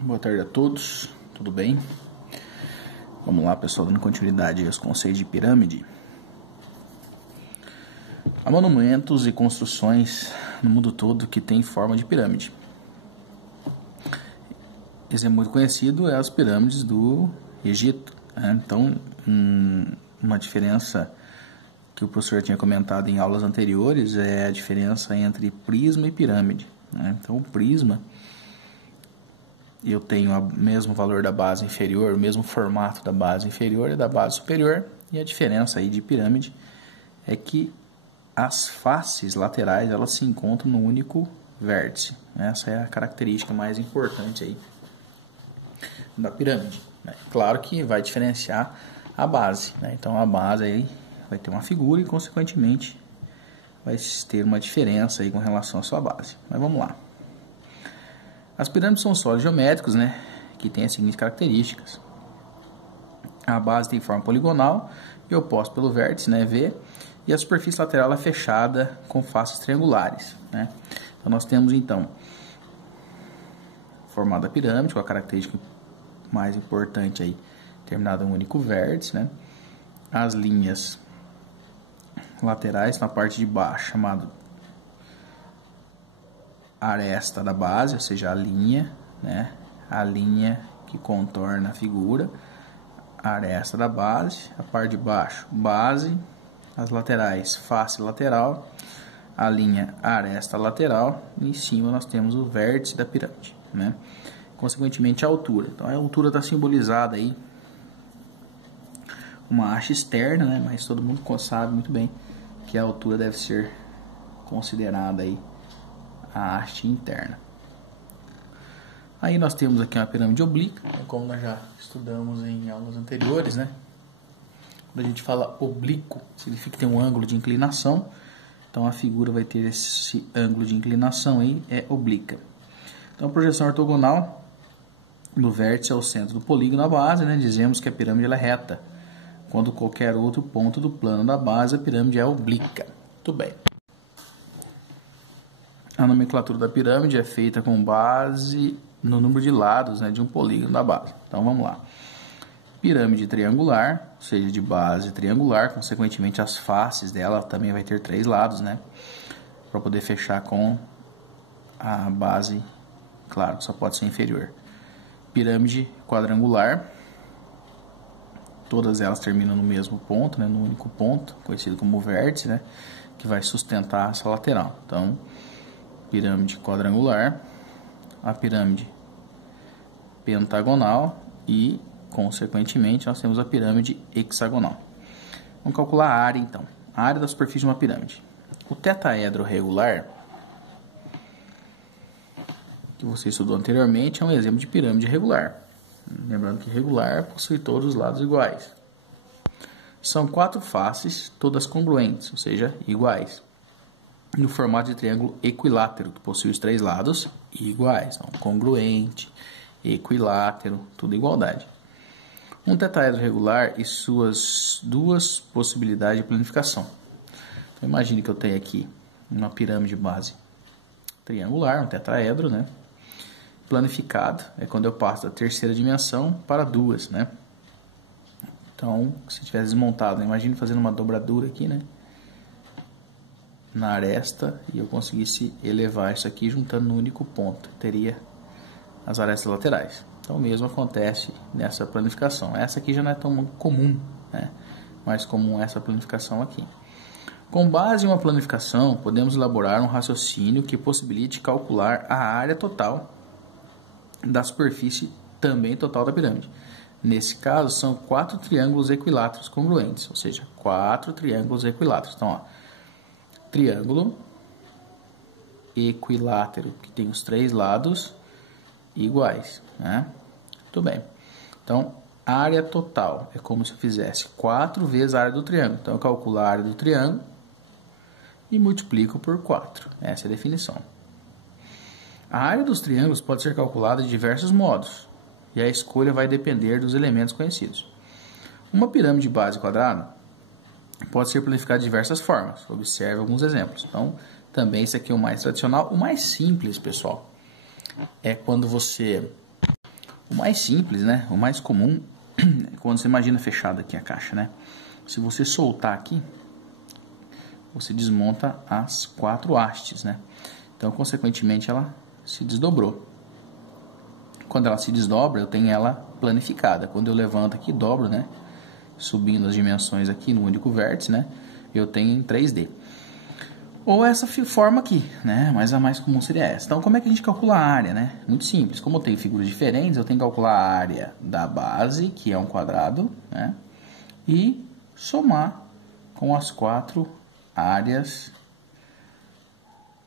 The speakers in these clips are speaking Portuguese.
Boa tarde a todos, tudo bem? Vamos lá, pessoal, dando continuidade aos conceitos de pirâmide. Há monumentos e construções no mundo todo que têm forma de pirâmide. Exemplo muito conhecido é as pirâmides do Egito, né? Então, uma diferença que o professor tinha comentado em aulas anteriores é a diferença entre prisma e pirâmide, né? Então, o prisma, eu tenho o mesmo valor da base inferior, o mesmo formato da base inferior e da base superior, e a diferença aí de pirâmide é que as faces laterais elas se encontram no único vértice. Essa é a característica mais importante aí da pirâmide, né? Claro que vai diferenciar a base, né? Então a base aí vai ter uma figura e consequentemente vai ter uma diferença aí com relação à sua base. Mas vamos lá. As pirâmides são sólidos geométricos, né, que têm as seguintes características. A base tem forma poligonal e oposta pelo vértice, né, V, e a superfície lateral é fechada com faces triangulares, né? Então nós temos então formado a pirâmide com a característica mais importante aí, terminada em um único vértice, né? As linhas laterais na parte de baixo, chamado aresta da base, ou seja, a linha, né? A linha que contorna a figura, a aresta da base, a parte de baixo, base, as laterais, face lateral, a linha aresta lateral, e em cima nós temos o vértice da pirâmide, né? Consequentemente a altura. Então a altura está simbolizada aí uma haste externa, né? Mas todo mundo sabe muito bem que a altura deve ser considerada aí a haste interna. Aí nós temos aqui uma pirâmide oblíqua, como nós já estudamos em aulas anteriores, né? Quando a gente fala oblíquo, significa que tem um ângulo de inclinação. Então a figura vai ter esse ângulo de inclinação aí, é oblíqua. Então a projeção ortogonal do vértice ao centro do polígono à base, né? Dizemos que a pirâmide ela é reta. Quando qualquer outro ponto do plano da base, a pirâmide é oblíqua. Muito bem. A nomenclatura da pirâmide é feita com base no número de lados, né, de um polígono da base. Então vamos lá. Pirâmide triangular, ou seja, de base triangular, consequentemente as faces dela também vai ter 3 lados, né, para poder fechar com a base, claro, só pode ser inferior. Pirâmide quadrangular, todas elas terminam no mesmo ponto, né, no único ponto, conhecido como vértice, né, que vai sustentar essa lateral. Então, pirâmide quadrangular, a pirâmide pentagonal e, consequentemente, nós temos a pirâmide hexagonal. Vamos calcular a área, então. A área da superfície de uma pirâmide. O tetaedro regular, que você estudou anteriormente, é um exemplo de pirâmide regular. Lembrando que regular possui todos os lados iguais. São 4 faces, todas congruentes, ou seja, iguais, no formato de triângulo equilátero, que possui os 3 lados iguais. Então, congruente, equilátero, tudo igualdade. Um tetaedro regular e suas 2 possibilidades de planificação. Então, imagine que eu tenho aqui uma pirâmide base triangular, um tetraedro, né? Planificado é quando eu passo da terceira dimensão para 2, né? Então, se tivesse desmontado, imagine fazendo uma dobradura aqui, né, na aresta, e eu conseguisse elevar isso aqui juntando no único ponto, teria as arestas laterais. Então o mesmo acontece nessa planificação. Essa aqui já não é tão comum, né? Mais comum essa planificação aqui. Com base em uma planificação, podemos elaborar um raciocínio que possibilite calcular a área total da superfície, também total da pirâmide. Nesse caso, são 4 triângulos equiláteros congruentes, ou seja, 4 triângulos equiláteros. Então, ó, triângulo equilátero, que tem os 3 lados iguais, né? Muito bem. Então, a área total é como se eu fizesse 4 vezes a área do triângulo. Então, eu calculo a área do triângulo e multiplico por 4. Essa é a definição. A área dos triângulos pode ser calculada de diversos modos, e a escolha vai depender dos elementos conhecidos. Uma pirâmide base quadrada pode ser planificada de diversas formas. Observe alguns exemplos. Então, também esse aqui é o mais tradicional. O mais simples, pessoal, é quando você O mais simples, né? O mais comum, quando você imagina fechada aqui a caixa, né? Se você soltar aqui, você desmonta as 4 hastes, né? Então, consequentemente, ela se desdobrou. Quando ela se desdobra, eu tenho ela planificada. Quando eu levanto aqui, dobro, né? Subindo as dimensões aqui no único vértice, né? Eu tenho em 3D. Ou essa forma aqui, né? Mas a mais comum seria essa. Então, como é que a gente calcula a área, né? Muito simples. Como eu tenho figuras diferentes, eu tenho que calcular a área da base, que é um quadrado, né? E somar com as 4 áreas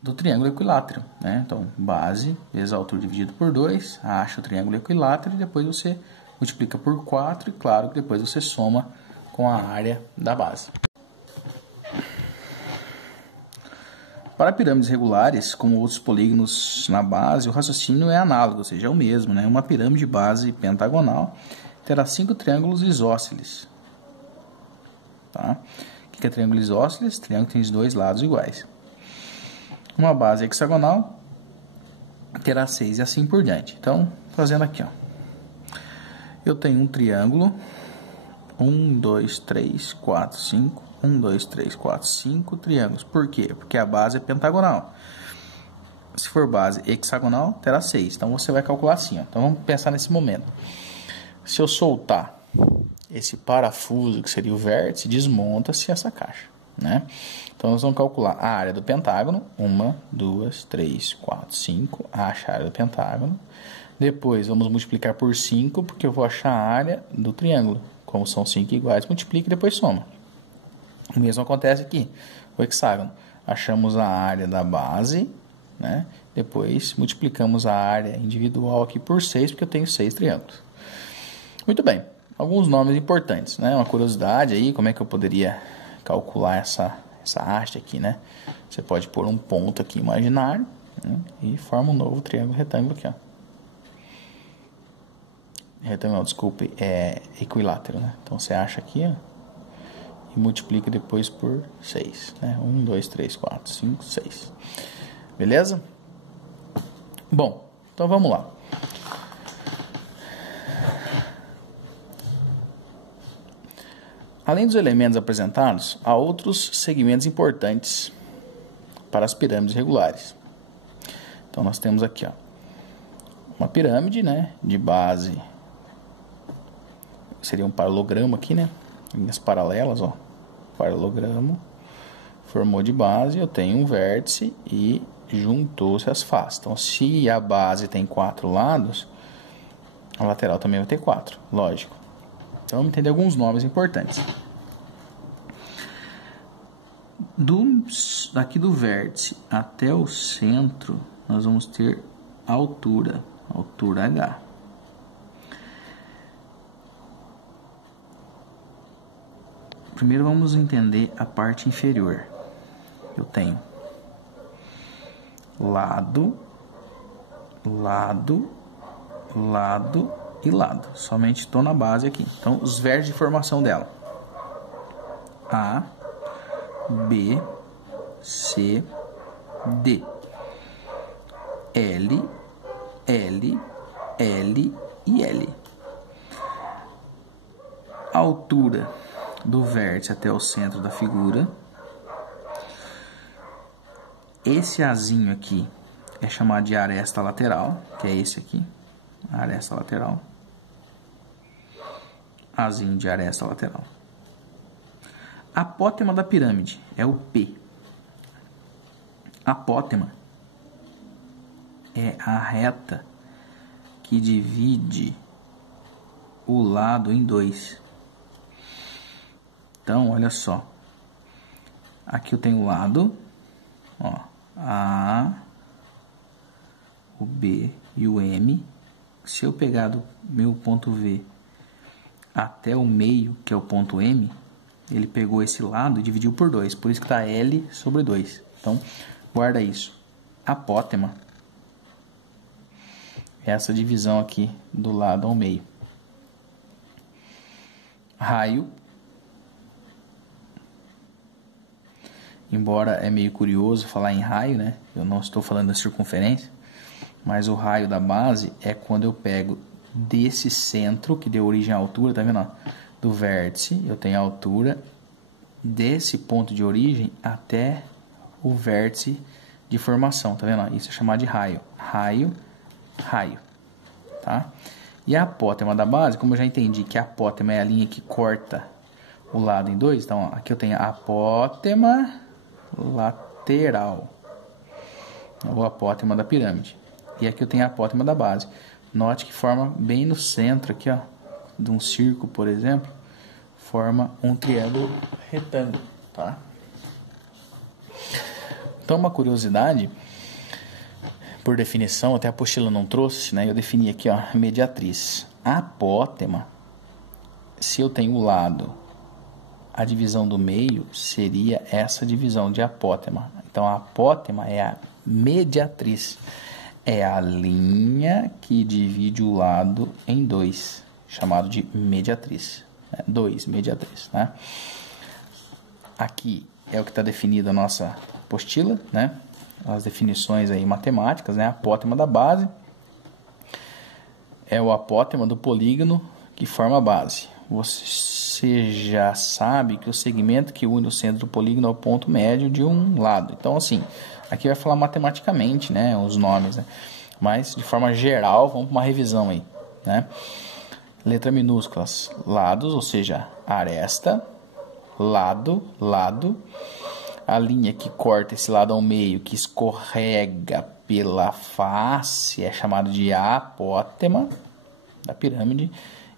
do triângulo equilátero, né? Então, base vezes a altura dividido por 2, acha o triângulo equilátero e depois você multiplica por 4 e, claro, que depois você soma com a área da base. Para pirâmides regulares, como outros polígonos na base, o raciocínio é análogo, ou seja, é o mesmo, né? Uma pirâmide base pentagonal terá 5 triângulos isósceles. Tá? O que é triângulo isósceles? Triângulo tem os 2 lados iguais. Uma base hexagonal terá 6 e assim por diante. Então, fazendo aqui, ó. Eu tenho um triângulo, 1, 2, 3, 4, 5, 1, 2, 3, 4, 5 triângulos. Por quê? Porque a base é pentagonal. Se for base hexagonal, terá 6. Então, você vai calcular assim, ó. Então, vamos pensar nesse momento. Se eu soltar esse parafuso, que seria o vértice, desmonta-se essa caixa, né? Então, nós vamos calcular a área do pentágono. 1, 2, 3, 4, 5. Acha a área do pentágono. Depois, vamos multiplicar por 5, porque eu vou achar a área do triângulo. Como são 5 iguais, multiplica e depois soma. O mesmo acontece aqui. O hexágono. Achamos a área da base, né? Depois, multiplicamos a área individual aqui por 6, porque eu tenho 6 triângulos. Muito bem. Alguns nomes importantes, né? Uma curiosidade aí, como é que eu poderia calcular essa haste aqui, né? Você pode pôr um ponto aqui imaginário, né? E forma um novo triângulo retângulo aqui, ó. Retângulo, não, desculpe, é equilátero, né? Então você acha aqui, ó, e multiplica depois por 6, né? 1, 2, 3, 4, 5, 6. Beleza? Bom, então vamos lá. Além dos elementos apresentados, há outros segmentos importantes para as pirâmides regulares. Então, nós temos aqui, ó, uma pirâmide, né, de base, seria um paralelogramo aqui, né, linhas paralelas, ó, paralelogramo, formou de base, eu tenho um vértice e juntou-se as faces. Então, se a base tem 4 lados, a lateral também vai ter 4, lógico. Então, vamos entender alguns nomes importantes. Daqui do vértice até o centro, nós vamos ter a altura H. Primeiro vamos entender a parte inferior. Eu tenho lado, lado, lado e lado. Somente estou na base aqui. Então, os vértices de formação dela: A, B, C, D, L, L, L e L. A altura do vértice até o centro da figura. Esse azinho aqui é chamado de aresta lateral, que é esse aqui, a aresta lateral. Azinho de aresta lateral. A apótema da pirâmide é o P. A apótema é a reta que divide o lado em 2. Então, olha só. Aqui eu tenho o lado, ó, A, o B e o M. Se eu pegar do meu ponto V até o meio, que é o ponto M, ele pegou esse lado e dividiu por 2. Por isso que está L sobre 2. Então, guarda isso. Apótema é essa divisão aqui do lado ao meio. Raio. Embora é meio curioso falar em raio, né? Eu não estou falando da circunferência. Mas o raio da base é quando eu pego desse centro que deu origem à altura, tá vendo? Ó? Do vértice, eu tenho a altura desse ponto de origem até o vértice de formação, tá vendo? Ó? Isso é chamado de raio. Raio, raio, tá? E a apótema da base, como eu já entendi que a apótema é a linha que corta o lado em dois, então ó, aqui eu tenho a apótema lateral, ou apótema da pirâmide. E aqui eu tenho a apótema da base. Note que forma bem no centro aqui, ó, de um círculo, por exemplo, forma um triângulo retângulo, tá? Então, uma curiosidade, por definição, até a apostila não trouxe, né? Eu defini aqui, ó, mediatriz. A apótema, se eu tenho o lado, a divisão do meio seria essa divisão de apótema. Então, a apótema é a mediatriz. É a linha que divide o lado em dois, chamado de mediatriz. Né? Dois, mediatriz. Né? Aqui é o que está definido a nossa apostila, né? As definições aí matemáticas, né? A apótema da base é o apótema do polígono que forma a base. Você já sabe que o segmento que une o centro do polígono é o ponto médio de um lado. Então, assim, aqui vai falar matematicamente, né, os nomes, né? Mas, de forma geral, vamos para uma revisão aí, né? Letra minúsculas, lados, ou seja, aresta, lado, lado. A linha que corta esse lado ao meio, que escorrega pela face, é chamado de apótema da pirâmide.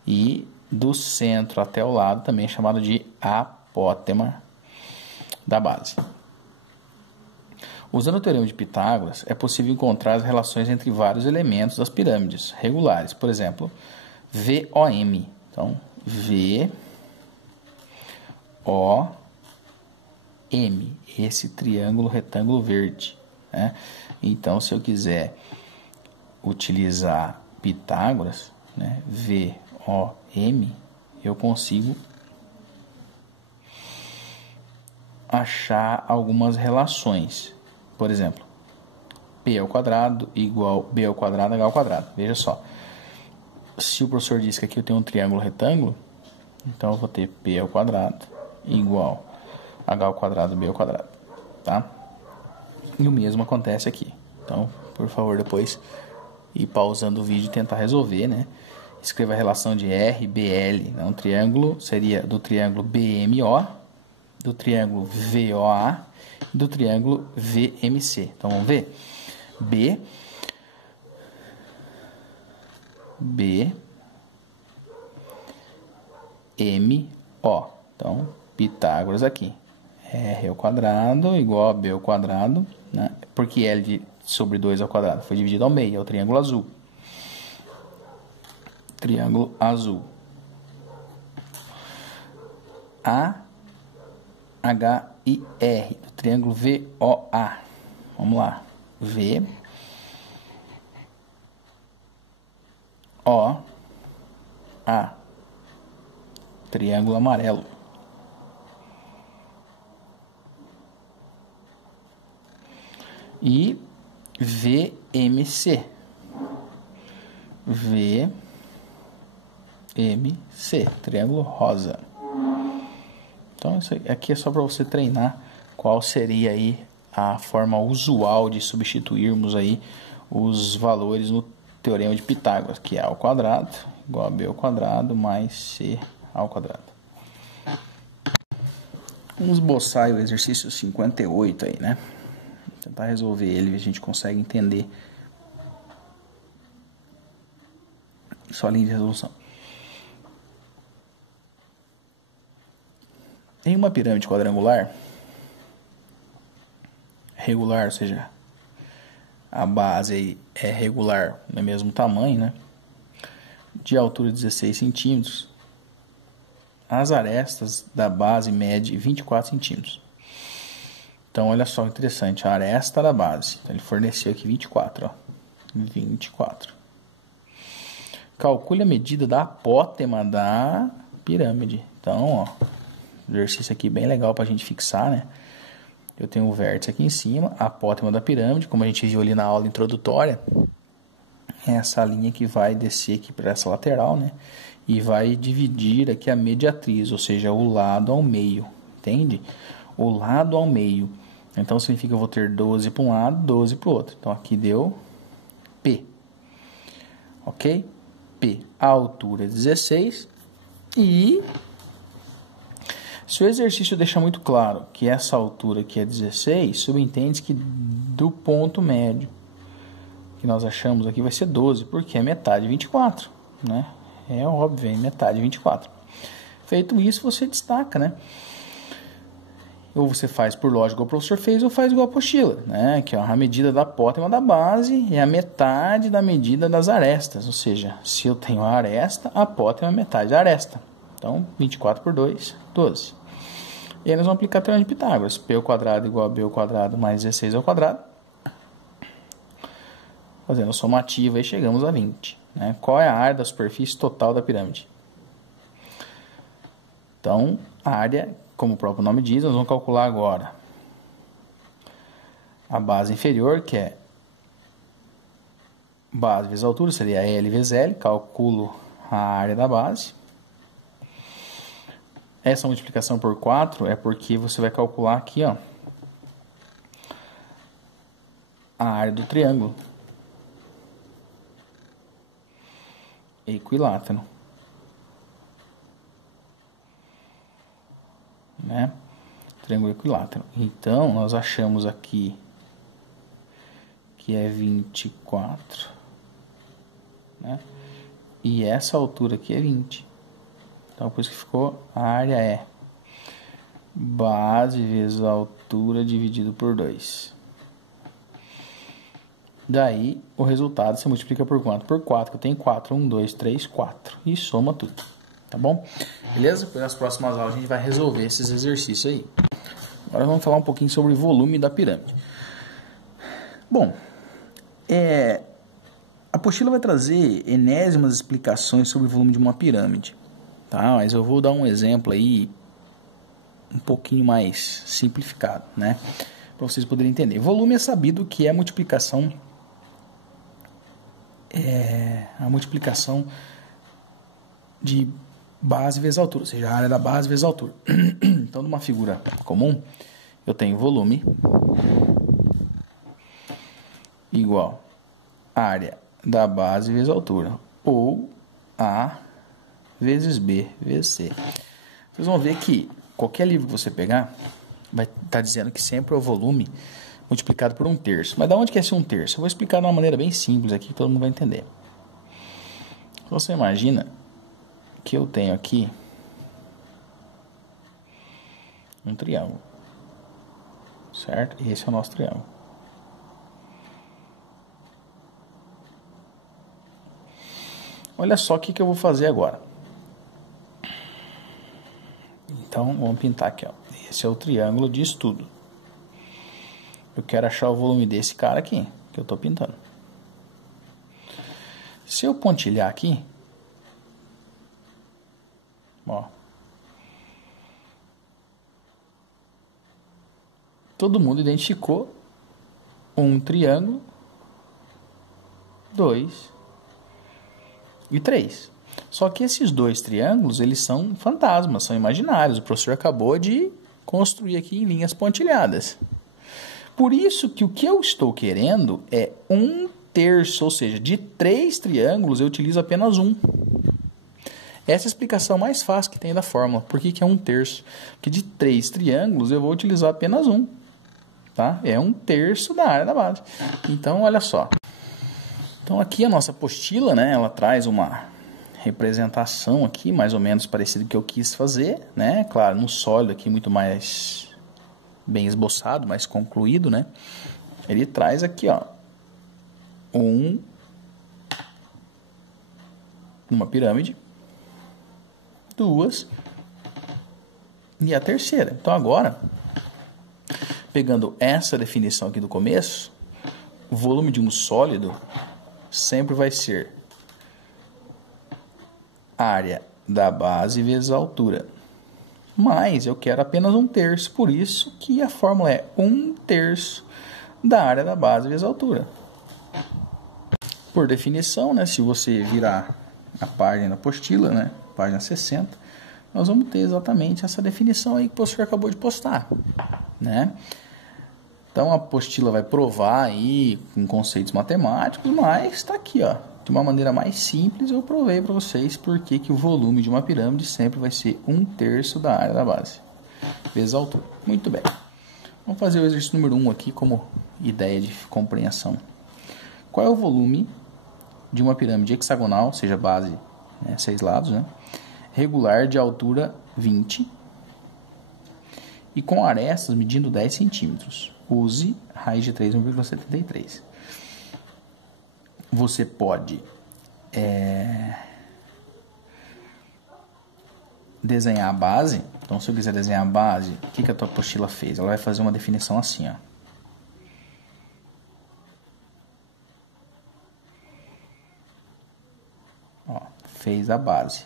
E do centro até o lado também é chamado de apótema da base. Usando o teorema de Pitágoras, é possível encontrar as relações entre vários elementos das pirâmides regulares. Por exemplo, VOM. Então, VOM. Esse triângulo retângulo verde. Né? Então, se eu quiser utilizar Pitágoras, né, VOM, eu consigo achar algumas relações. Por exemplo, P ao quadrado igual B ao quadrado H ao quadrado. Veja só. Se o professor disse que aqui eu tenho um triângulo retângulo, então eu vou ter P ao quadrado igual H ao quadrado B ao quadrado. Tá? E o mesmo acontece aqui. Então, por favor, depois ir pausando o vídeo e tentar resolver, né? Escreva a relação de RBL. Um triângulo seria do triângulo BMO, do triângulo VOA e do triângulo VMC. Então, vamos ver? BMO. Então, Pitágoras aqui. R ao quadrado igual a B ao quadrado, né? Porque L sobre 2 ao quadrado foi dividido ao meio, é o triângulo azul. Triângulo azul. A, H e R, do triângulo VOA. Vamos lá. V, O, A. Triângulo amarelo. E VMC. VMC, triângulo rosa. Então, isso aqui é só para você treinar qual seria aí a forma usual de substituirmos aí os valores no teorema de Pitágoras, que é A ao quadrado igual a B ao quadrado mais C ao quadrado. Vamos esboçar o exercício 58 aí, né? Tentar resolver ele e a gente consegue entender sua linha de resolução. Em uma pirâmide quadrangular, regular, ou seja, a base aí é regular, no mesmo tamanho, né? De altura de 16 centímetros, as arestas da base mede 24 centímetros. Então, olha só que interessante, a aresta da base. Então, ele forneceu aqui 24, ó. 24. Calcule a medida da apótema da pirâmide. Então, ó, exercício aqui bem legal para a gente fixar, né? Eu tenho o vértice aqui em cima, a apótema da pirâmide, como a gente viu ali na aula introdutória. essa linha que vai descer aqui para essa lateral, né? E vai dividir aqui a mediatriz, ou seja, o lado ao meio, entende? O lado ao meio. Então significa que eu vou ter 12 para um lado, 12 para o outro. Então aqui deu P. Ok? P. A altura é 16. E se o exercício deixa muito claro que essa altura aqui é 16, subentende que do ponto médio que nós achamos aqui vai ser 12, porque é metade de 24, né? É óbvio, é metade de 24. Feito isso, você destaca, né? Ou você faz por lógica igual o professor fez, ou faz igual a apostila, né? Que a medida da apótema da base é a metade da medida das arestas. Ou seja, se eu tenho a aresta, a apótema é metade da aresta. Então, 24 por 2, 12. E aí nós vamos aplicar a teorema de Pitágoras. P ao quadrado igual a B ao quadrado mais 16 ao quadrado. Fazendo a somativa, aí chegamos a 20. Né? Qual é a área da superfície total da pirâmide? Então, a área, como o próprio nome diz, nós vamos calcular agora a base inferior, que é base vezes altura, seria L vezes L. Calculo a área da base. Essa multiplicação por 4 é porque você vai calcular aqui, ó, a área do triângulo equilátero, né? Triângulo equilátero. Então, nós achamos aqui que é 24, né? E essa altura aqui é 20. Então, por isso que ficou, a área é base vezes a altura dividido por 2. Daí, o resultado você multiplica por quanto? Por 4, que eu tenho 4. 1, 2, 3, 4. E soma tudo. Tá bom? Beleza? Nas próximas aulas a gente vai resolver esses exercícios aí. Agora vamos falar um pouquinho sobre o volume da pirâmide. Bom, a apostila vai trazer enésimas explicações sobre o volume de uma pirâmide. Tá? Mas eu vou dar um exemplo aí um pouquinho mais simplificado, né? Para vocês poderem entender. Volume é sabido que é a multiplicação de base vezes altura, ou seja, a área da base vezes altura. Então, numa figura comum, eu tenho volume igual a área da base vezes altura, ou A vezes B vezes C. Vocês vão ver que qualquer livro que você pegar vai estar dizendo que sempre é o volume multiplicado por 1/3. Mas da onde que é esse 1/3? Eu vou explicar de uma maneira bem simples aqui que todo mundo vai entender. Você imagina que eu tenho aqui um triângulo, certo? E esse é o nosso triângulo. Olha só o que eu vou fazer agora. Então, vamos pintar aqui, ó. Esse é o triângulo de estudo. Eu quero achar o volume desse cara aqui, que eu estou pintando. Se eu pontilhar aqui, ó, todo mundo identificou um triângulo, 2 e 3. Só que esses dois triângulos, eles são fantasmas, são imaginários. O professor acabou de construir aqui em linhas pontilhadas. Por isso que o que eu estou querendo é 1/3, ou seja, de 3 triângulos eu utilizo apenas um. Essa é a explicação mais fácil que tem da fórmula. Por que é 1/3? Porque de 3 triângulos eu vou utilizar apenas um. Tá? É 1/3 da área da base. Então, olha só. Então, aqui a nossa apostila, né, ela traz uma representação aqui, mais ou menos parecida com o que eu quis fazer, né? Claro, no sólido aqui muito mais bem esboçado, mais concluído, né? Ele traz aqui, ó, uma pirâmide, 2 e a terceira. Então agora, pegando essa definição aqui do começo, o volume de um sólido sempre vai ser área da base vezes a altura. Mas eu quero apenas 1/3, por isso que a fórmula é 1/3 da área da base vezes a altura. Por definição, né, se você virar a página da apostila, né, página 60, nós vamos ter exatamente essa definição aí que o professor acabou de postar, né? Então a apostila vai provar aí com conceitos matemáticos, mas está aqui, ó, de uma maneira mais simples eu provei para vocês porque que o volume de uma pirâmide sempre vai ser 1/3 da área da base, vezes a altura. Muito bem. Vamos fazer o exercício número 1 aqui como ideia de compreensão. Qual é o volume de uma pirâmide hexagonal, seja base, 6 lados, né, regular de altura 20 e com arestas medindo 10 centímetros? Use raiz de 3 1,73. Você pode desenhar a base. Então, se eu quiser desenhar a base, o que a tua apostila fez? Ela vai fazer uma definição assim, ó. Fez a base.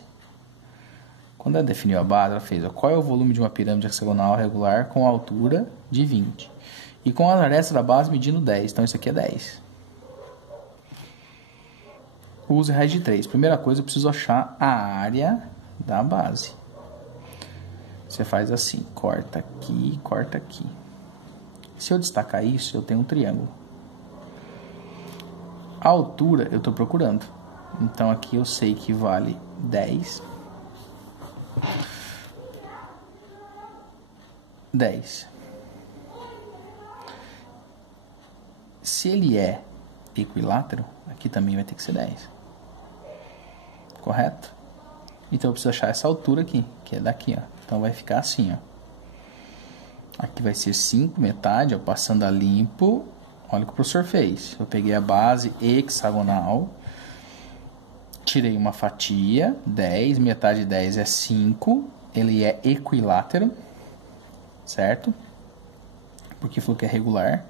Quando ela definiu a base, ela fez, qual é o volume de uma pirâmide hexagonal regular com altura de 20 e com as arestas da base medindo 10. Então, isso aqui é 10. Use raiz de 3. Primeira coisa, eu preciso achar a área da base. Você faz assim, corta aqui, corta aqui. Se eu destacar isso, eu tenho um triângulo. A altura eu estou procurando. Então, aqui eu sei que vale 10. 10. Se ele é equilátero, aqui também vai ter que ser 10. Correto? Então eu preciso achar essa altura aqui, que é daqui, ó. Então vai ficar assim, ó. Aqui vai ser 5, metade, ó, passando a limpo. Olha o que o professor fez. Eu peguei a base hexagonal, tirei uma fatia, 10, metade de 10 é 5. Ele é equilátero, certo? Porque falou que é regular.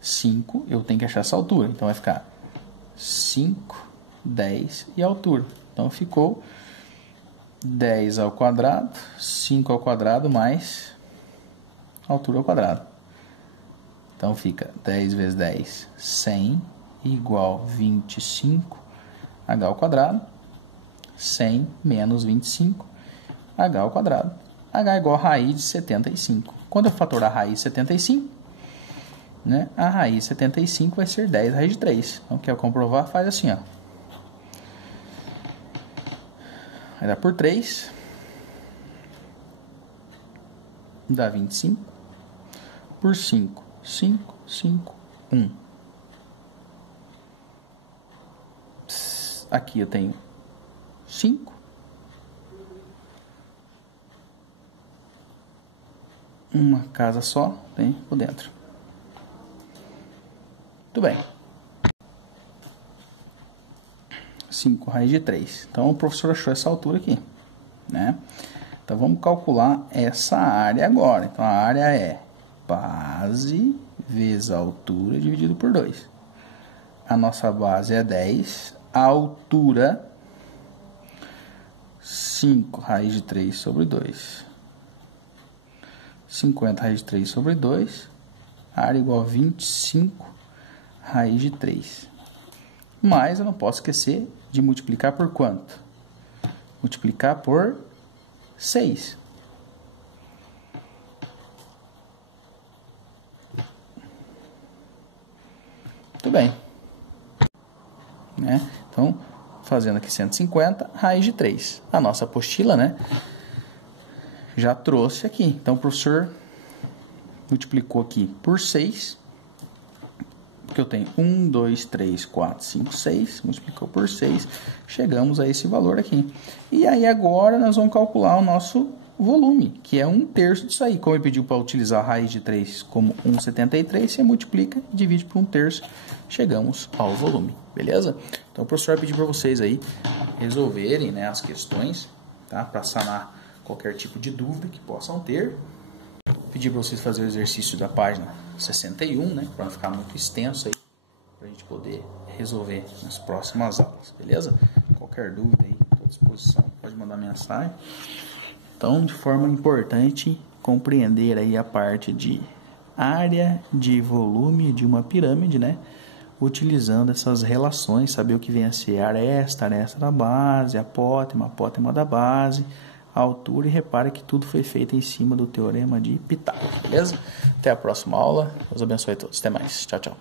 5, eu tenho que achar essa altura. Então vai ficar 5, 10 e a altura. Então ficou 10 ao quadrado, 5 ao quadrado mais altura ao quadrado. Então fica 10 vezes 10, 100, igual 25 h ao quadrado. 100 menos 25, h ao quadrado. H é igual a raiz de 75. Quando eu fatorar a raiz de 75, né, a raiz de 75 vai ser 10 raiz de 3. Então, quer comprovar? Faz assim, ó. Vai dar por 3. Dá 25. Por 5. 5, 5, 1. Aqui eu tenho 5. Uma casa só tem por dentro. Muito bem. 5 raiz de 3. Então, o professor achou essa altura aqui, né? Então, vamos calcular essa área agora. Então, a área é base vezes a altura dividido por 2. A nossa base é 10. A altura, 5 raiz de 3 sobre 2. 50 raiz de 3 sobre 2. A área igual a 25 raiz de 3. Mas eu não posso esquecer de multiplicar por quanto? Multiplicar por 6. Muito bem. Né? Então, fazendo aqui 150, raiz de 3. A nossa apostila, né, já trouxe aqui. Então, o professor multiplicou aqui por 6. Porque eu tenho 1, 2, 3, 4, 5, 6. Multiplicou por 6. Chegamos a esse valor aqui. E aí, agora, nós vamos calcular o nosso volume, que é 1/3 disso aí. Como ele pediu para utilizar a raiz de 3 como 1,73, você multiplica e divide por 1/3. Chegamos ao volume, beleza? Então, o professor vai pedir para vocês aí resolverem, né, as questões, tá? Para sanar qualquer tipo de dúvida que possam ter. Pedir para vocês fazerem o exercício da página 61, né? Para não ficar muito extenso aí, para a gente poder resolver nas próximas aulas, beleza? Qualquer dúvida aí, estou à disposição, pode mandar mensagem. Então, de forma importante, compreender aí a parte de área de volume de uma pirâmide, né? utilizando essas relações, saber o que vem a ser aresta da base, apótema da base, a altura, e repare que tudo foi feito em cima do teorema de Pitágoras, beleza? Até a próxima aula, Deus abençoe a todos, até mais, tchau, tchau.